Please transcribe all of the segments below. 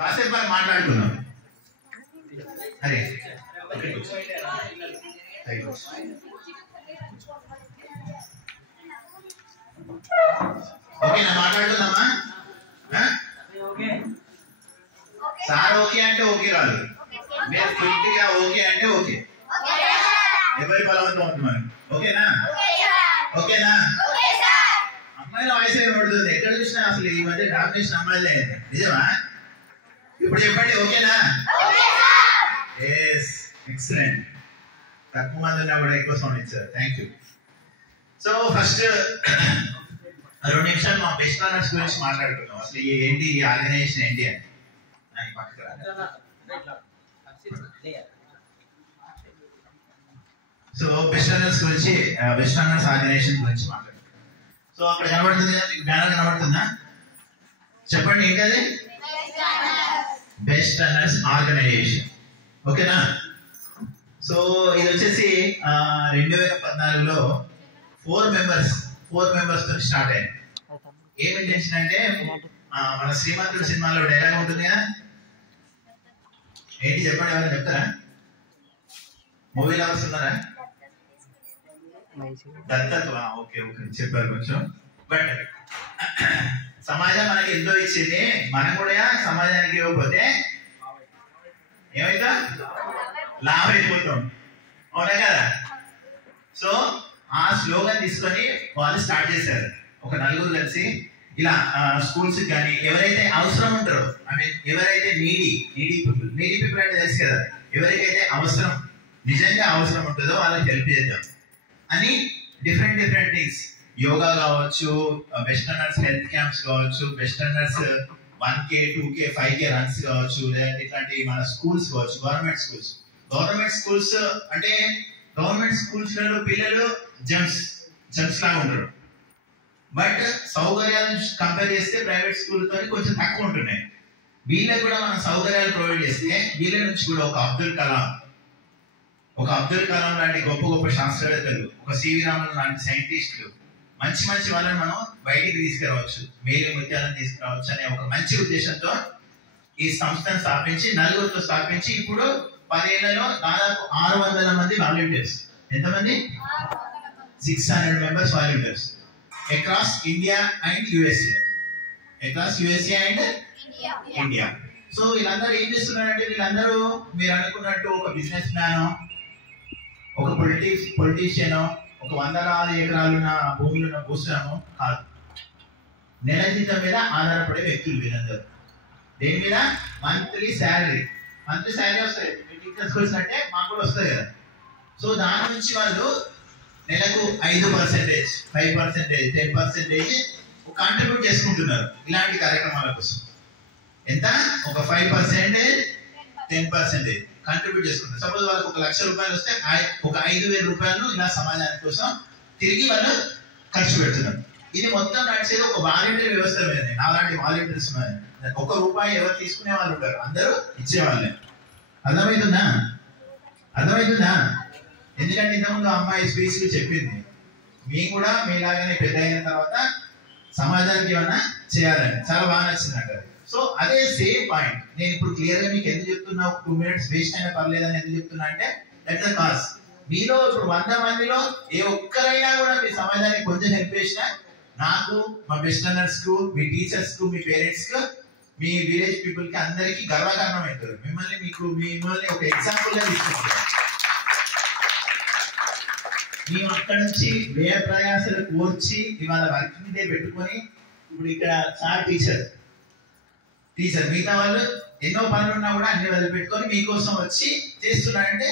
కాసేపు మనం మాట్లాడుకుందాం. అరే ఓకేనా, మాట్లాడుకుందామా? సార్ ఓకే అంటే ఓకే కాదు, మీరు పూర్తిగా ఓకే అంటే ఓకే. ఎవరి బలవంతం ఉంది మనం. ఓకేనా? ఓకేనా? అమ్మాయిల వాయిస్ పడుతుంది ఎక్కడ చూసినా. అసలు ఈ మధ్య డామినేషన్ అమ్మాయిలే. నిజమా? ఇప్పుడు చెప్పండి. ఓకేనా? Yes, excellent. తక్కువ మంది ఉన్నా కూడా ఎక్కువ సౌండ్ ఇచ్చారు. Thank you. సో ఫస్ట్ 2 నిమిషాలు మా బెస్ట్ రన్నర్స్ గురించి మాట్లాడుకుందాం. అసలు ఏంటి ఈ ఆర్గనైజేషన్ ఏంటి అని. పక్కకు రా. సో బెస్ట్ రన్నర్స్ గురించి, బెస్ట్ రన్నర్స్ ఆర్గనైజేషన్ గురించి మాట్లాడుకుందాం. సో అక్కడ కనబడుతుంది కదా, మీకు బ్యానర్ కనబడుతుందా? చెప్పండి ఏంటది? Best runners organisation. ఓకేనా? సో ఇది వచ్చేసి 2014లో 4 మెంబర్స్ తో స్టార్ట్ అయింది. ఏం ఇంటెన్షన్ అంటే మన శ్రీమంతుడు సినిమాలో డైలాగ్ ఉంటుంది కదా, ఏంటి చెప్పండి, ఎవరైనా చెప్తారా? మూవీ లవర్స్ ఉన్నారా? దత్తత్వ. ఓకే ఓకే చెప్పారు కొంచెం. బట్ సమాజం మనకి ఎంతో ఇచ్చింది, మనం కూడా సమాజానికి ఇవ్వకపోతే ఏమైతా లాభ అయిపోతాం. అవునా కదా? సో ఆ స్లోగన్ తీసుకొని వాళ్ళు స్టార్ట్ చేశారు. ఒక 4 కలిసి ఇలా స్కూల్స్ కానీ ఎవరైతే అవసరం ఉంటారో, ఐ మీన్ ఎవరైతే నీడీ పీపుల్ అంటే తెలుసు కదా, ఎవరికైతే అవసరం, నిజంగా అవసరం ఉంటుందో వాళ్ళకి హెల్ప్ చేద్దాం అని డిఫరెంట్ థింగ్స్, యోగా కావచ్చు, బెస్ట్ రన్నర్స్ హెల్త్ క్యాంప్స్ కావచ్చు, best runners 1K 2K 5K runs కావచ్చు, లేదంటే ఇట్లాంటి మన స్కూల్స్ కావచ్చు, గవర్నమెంట్ స్కూల్స్ అంటే గవర్నమెంట్ స్కూల్స్ లలో పిల్లలు జమ్స్ లాగా ఉంటారు. బట్ సౌకర్యాలను కంపేర్ చేస్తే ప్రైవేట్ స్కూల్ తో కొంచెం తక్కువ ఉంటున్నాయి. వీళ్ళకి కూడా మనం సౌకర్యాలు ప్రొవైడ్ చేస్తే వీళ్ళ నుంచి కూడా ఒక అబ్దుల్ కలాం లాంటి గొప్ప శాస్త్రవేత్తలు, ఒక సివి రామన్ లాంటి సైంటిస్టులు, మంచి వాళ్ళని మనం బయటికి తీసుకురావచ్చు, మేలు ముత్యాలను తీసుకురావచ్చు అనే ఒక మంచి ఉద్దేశంతో ఈ సంస్థను స్థాపించి 4 స్థాపించి ఇప్పుడు 10 ఏళ్లలో దాదాపు 600 మంది వాలంటీర్స్. ఎంతమంది? 600 members volunteers across India and USA. And India. So వీళ్ళందరూ ఏం చేస్తున్నారంటే, వీళ్ళందరూ మీరు అనుకున్నట్టు ఒక బిజినెస్ మ్యాన్, ఒక పొలిటీషియన్, ఒక 100 ఎకరాలున్న భూములున్న భూస్వాము కాదు. నెల జీతం మీద ఆధారపడే వ్యక్తులు వీళ్ళందరూ. దేని మీద? మంత్లీ శాలరీ వస్తాయి. టీచర్స్ వచ్చినట్టే మాకు కూడా వస్తాయి కదా. సో దాని నుంచి వాళ్ళు నెలకు 5%, 5%, 10% కాంట్రిబ్యూట్ చేసుకుంటున్నారు ఇలాంటి కార్యక్రమాల కోసం. ఎంత? ఒక 5%, 10% కాంట్రిబ్యూట్ చేసుకుంటారు. సపోజ్ వాళ్ళకి 1,00,000 రూపాయలు వస్తే ఒక 5,000 రూపాయలు ఇలా సమాజానికి కోసం తిరిగి వాళ్ళు ఖర్చు పెడుతున్నారు. ఇది మొత్తం నడిచేది ఒక వాలంటీర్ వ్యవస్థ మీద. నాలాంటి వాలంటీర్స్ మీద 1 రూపాయి ఎవరు తీసుకునే వాళ్ళు ఉంటారు, అందరూ ఇచ్చేవాళ్ళే. అర్థమవుతుందా? ఎందుకంటే ఇంతకుముందు అమ్మాయి స్పీచ్ చెప్పింది, మేము కూడా మీలాగానే పెద్ద అయిన తర్వాత సమాజానికి ఏమన్నా చేయాలని. చాలా బాగా నచ్చింది అంటారు. సో అదే సేమ్ పాయింట్ నేను ఇప్పుడు క్లియర్ గా మీకు ఎందుకు చెప్తున్నా, 2 minutes వేస్ట్ అయినా పర్లేదని ఎందుకు చెప్తున్నా అంటే, దట్ ద కాజ్. మీలో ఇప్పుడు 100 మందిలో ఏ ఒక్కరైనా కూడా మీ సమాజానికి కొంచెం హెల్ప్ చేసినా, నాకు, మా బెస్ట్ రన్నర్స్ కు, మీ టీచర్స్ కు, మీ పేరెంట్స్ కు, మీ విలేజ్ పీపుల్ కి అందరికి గర్వకారణం అవుతారు. మిమ్మల్ని ఒక ఎగ్జాంపుల్ గా తీసుకుంటారు. మేము అక్కడ నుంచి వ్యయ ప్రయాసాలు కోర్చి ఇవాళ వర్కింగ్ డే పెట్టుకొని, ఇప్పుడు ఇక్కడ సార్ టీచర్ మిగతా వాళ్ళు ఎన్నో పనులు ఉన్నా కూడా అన్ని వదిలిపెట్టుకొని మీకోసం వచ్చి చేస్తున్నారంటే,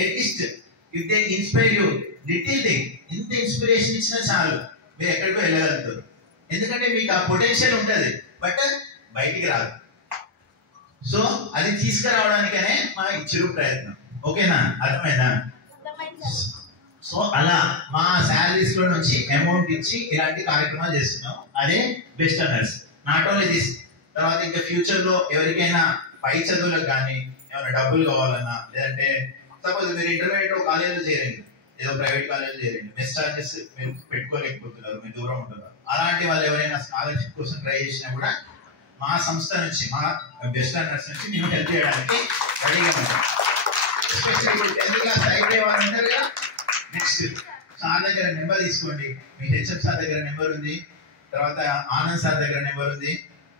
at least if they inspire you little thing, ఇంత ఇన్స్పిరేషన్ ఇచ్చినా చాలు, మీరు ఎక్కడికో వెళ్ళగలుగుతారు. ఎందుకంటే మీకు ఆ పొటెన్షియల్ ఉంటుంది, బట్ బయటికి రాదు. సో అది తీసుకురావడానికనే మా ఇచ్చిన ప్రయత్నం. ఓకేనా? అర్థమైందా? సో అలా మా శాలరీస్ లో నుంచి అమౌంట్ ఇచ్చి ఇలాంటి కార్యక్రమాలు చేస్తున్నాం. అదే best runners. Not only this, తర్వాత ఇంకా ఫ్యూచర్ లో ఎవరికైనా పై చదువులకు కానీ ఏమైనా డబ్బులు కావాలన్నా, లేదంటే సపోజ్ మీరు ఇంటర్మీడియట్ కాలేజీలో చేరండి, ఏదో ప్రైవేట్ కాలేజీలో చేరండి, మెస్ చార్జెస్ మీరు పెట్టుకోలేకపోతున్నారు, మీరు దూరం ఉంటున్నారు, అలాంటి వాళ్ళు ఎవరైనా స్కాలర్షిప్ కోసం ట్రై చేసినా కూడా మా సంస్థ నుంచి, మా బెస్ట్ లర్నర్స్ నుంచి మేము హెల్ప్ చేయడానికి రెడీగా ఉంటాం. ఎస్పెషల్లీ ఇప్పుడు 10th క్లాస్ అయిపోయే వాళ్ళు ఉంటారు కదా, నెక్స్ట్ సార్ దగ్గర నెంబర్ తీసుకోండి. మీ హెచ్ఎం సార్ దగ్గర నెంబర్ ఉంది, తర్వాత ఆనంద్ సార్ దగ్గర నెంబర్ ఉంది,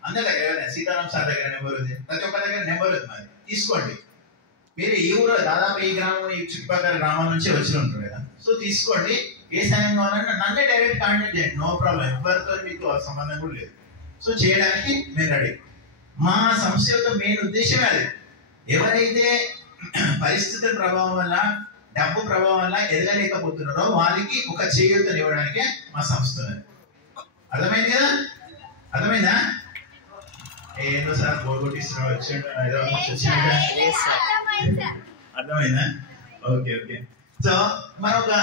అందరి దగ్గర సీతారాం సార్ దగ్గర నెంబర్ ఉంది, ప్రతి ఒక్క దగ్గర నెంబర్ ఉంది. మరి తీసుకోండి. మీరు ఈ ఊరు దాదాపు ఈ గ్రామం, ఈ చుట్టుపక్కల గ్రామాల నుంచి వచ్చి ఉంటారు కదా, సో తీసుకోండి. ఏ సాయం కావాలన్నా నన్నే డైరెక్ట్ కాంటాక్ట్ చేయండి, నో ప్రాబ్లం. ఎవరితో మీకు సంబంధం కూడా లేదు. సో చేయడానికి మేము రెడీ. మా సంస్థ యొక్క మెయిన్ ఉద్దేశమే అది. ఎవరైతే పరిస్థితుల ప్రభావం వల్ల, డబ్బు ప్రభావం వల్ల ఎదగలేకపోతున్నారో వాళ్ళకి ఒక చేయూతను ఇవ్వడానికే మా సంస్థ ఉన్నది. అర్థమైంది కదా? అర్థమైందా? ఏదో సార్ బోర్గొట్టిస్తున్నా వచ్చాడు, అర్థమైందా? Okay okay. సో మనకు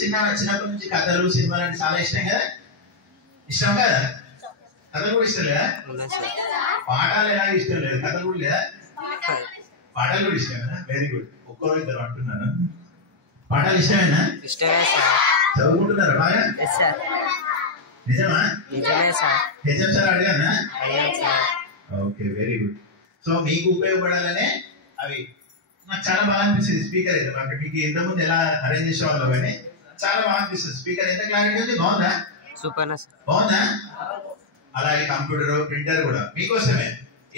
చిన్నప్పటి నుంచి కథలు, సినిమాలు అంటే చాలా ఇష్టం కదా. ఇష్టం కదా? కథలు కూడా ఇష్టం లేదా? పాఠాలు ఎలా ఇష్టం లేదు, కథలు కూడా లేదా? పాఠాలు కూడా ఇష్టం కదా. Very good. ఒక్కరో ఇద్దరు అంటున్నాను. పాఠాలు ఇష్టమేనా? చదువుకుంటున్నారా బాగా? నిజమా? హెచ్ఎం సార్ అడిగానా? Okay, very good. సో మీకు ఉపయోగపడాలనే అవి నాకు చాలా బాగా అనిపిస్తుంది. స్పీకర్ అయితే అంటే మీకు ఇంతకుముందు ఎలా అరేంజ్ చేసేవాళ్ళు కానీ చాలా బాగా అనిపిస్తుంది. స్పీకర్ ఎంత క్లారిటీ ఉంది, బాగుందా? సూపర్. బాగుందా? అలాగే కంప్యూటర్, ప్రింటర్ కూడా మీకోసమే.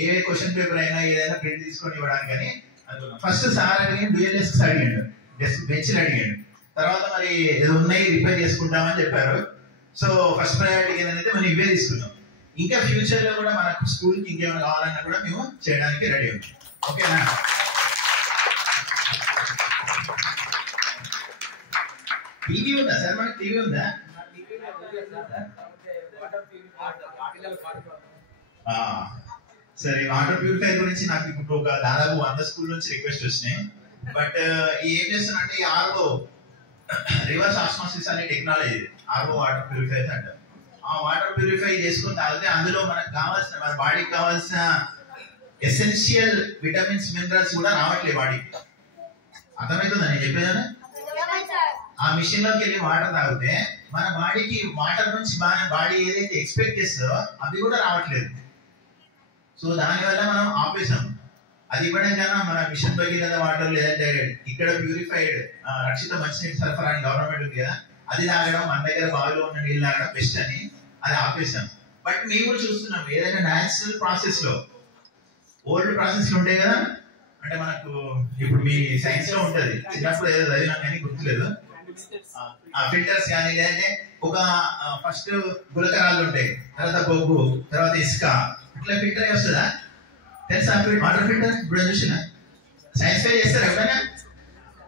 ఏ క్వశ్చన్ పేపర్ అయినా ఏదైనా ప్రింట్ తీసుకొని ఇవ్వడానికి కానీ అనుకున్నాం. ఫస్ట్ సార్ అడిగి డ్యూయల్ అడిగాడు, డెస్క్ బెంచ్లు అడిగాడు. తర్వాత మరి ఏదో ఉన్నాయి రిపేర్ చేసుకుంటామని చెప్పారు. సో ఫస్ట్ ప్రయారిటీ ఏదైతే మనం ఇవే తీసుకున్నాం. ఇంకా ఫ్యూచర్ లో కూడా మనకు స్కూల్ కి ఇంకేమైనా కావాలన్నా కూడా మేము చేయడానికి రెడీ ఉంటాం. ఓకేనా? టీవీ ఉందా సార్? మనకి టీవీ ఉందా? సరే, వాటర్ ప్యూరిఫైర్ గురించి నాకు ఇప్పుడు ఒక దాదాపు 100 స్కూల్ నుంచి రిక్వెస్ట్ వచ్చినాయి. బట్ ఏం చేస్తున్నా ఈ ఆర్ఓ రివర్స్ ఆస్మాసిస్ అనే టెక్నాలజీ, ఆర్ఓ వాటర్ ప్యూరిఫైర్ అంటారు. ఆ వాటర్ ప్యూరిఫై చేసుకుని తాగితే అందులో మనకు కావాల్సిన, మన బాడీకి కావాల్సిన ఎసెన్షియల్ విటమిన్స్, మినరల్స్ కూడా రావట్లేదు బాడీకి. అర్థమవుతుందా నేను చెప్పేదాన్ని? ఆ మిషన్ లోకి వెళ్ళి వాటర్ తాగితే మన బాడీకి వాటర్ నుంచి బాడీ ఏదైతే ఎక్స్పెక్ట్ చేస్తుందో అవి కూడా రావట్లేదు. సో దానివల్ల మనం ఆపేసాం. అది ఇవ్వడం కన్నా మన మిషన్ భగీరథ వాటర్, లేదంటే ఇక్కడ ప్యూరిఫైడ్ రక్షిత మంచినీటి సరఫరా అని గవర్నమెంట్ ఉంది కదా, అది తాగడం, మన దగ్గర బావిలో ఉన్న నీళ్ళు తాగడం బెస్ట్ అని అది ఆపేసాం. బట్ మేము కూడా చూస్తున్నాం ఏదైనా న్యాచురల్ ప్రాసెస్ లో, ఓల్డ్ ప్రాసెస్ లో ఉంటాయి కదా, అంటే మనకు ఇప్పుడు మీ సైన్స్ లో ఉంటది, చిన్నప్పుడు ఏదో చదివినాం కానీ గుర్తులేదు. ఫిల్టర్స్ కానీ, లేదంటే ఒక ఫస్ట్ గులకరాళ్ళు ఉంటాయి, తర్వాత బొగ్గు, తర్వాత ఇసుక, ఇట్లా ఫిల్టర్ వస్తుందా? తెలుసా? వాటర్ ఫిల్టర్ ఇప్పుడు చూసిన సైన్స్ ఫెయిర్ చేస్తారు, ఎవరైనా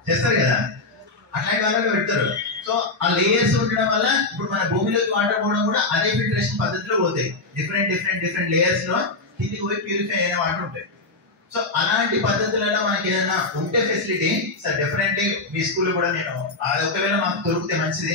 చేస్తారు కదా, అట్లాంటి వాళ్ళకి పెడతారు. సో ఆ లేయర్స్ ఉండడం వల్ల ఇప్పుడు మన భూమిలోకి వాటర్ పోవడం కూడా అదే ఫిల్టరేషన్ పద్ధతిలో పోతాయి. డిఫరెంట్ లేయర్స్ లో కిందికి పోయి ప్యూరిఫై అయిన వాటర్ ఉంటాయి. సో అలాంటి పద్ధతులలో మనకి ఏదైనా ఉంటే ఫెసిలిటీ సార్, డెఫినెట్లీ మీ స్కూల్ కూడా నేను అది ఒకవేళ మాకు దొరికితే మంచిది.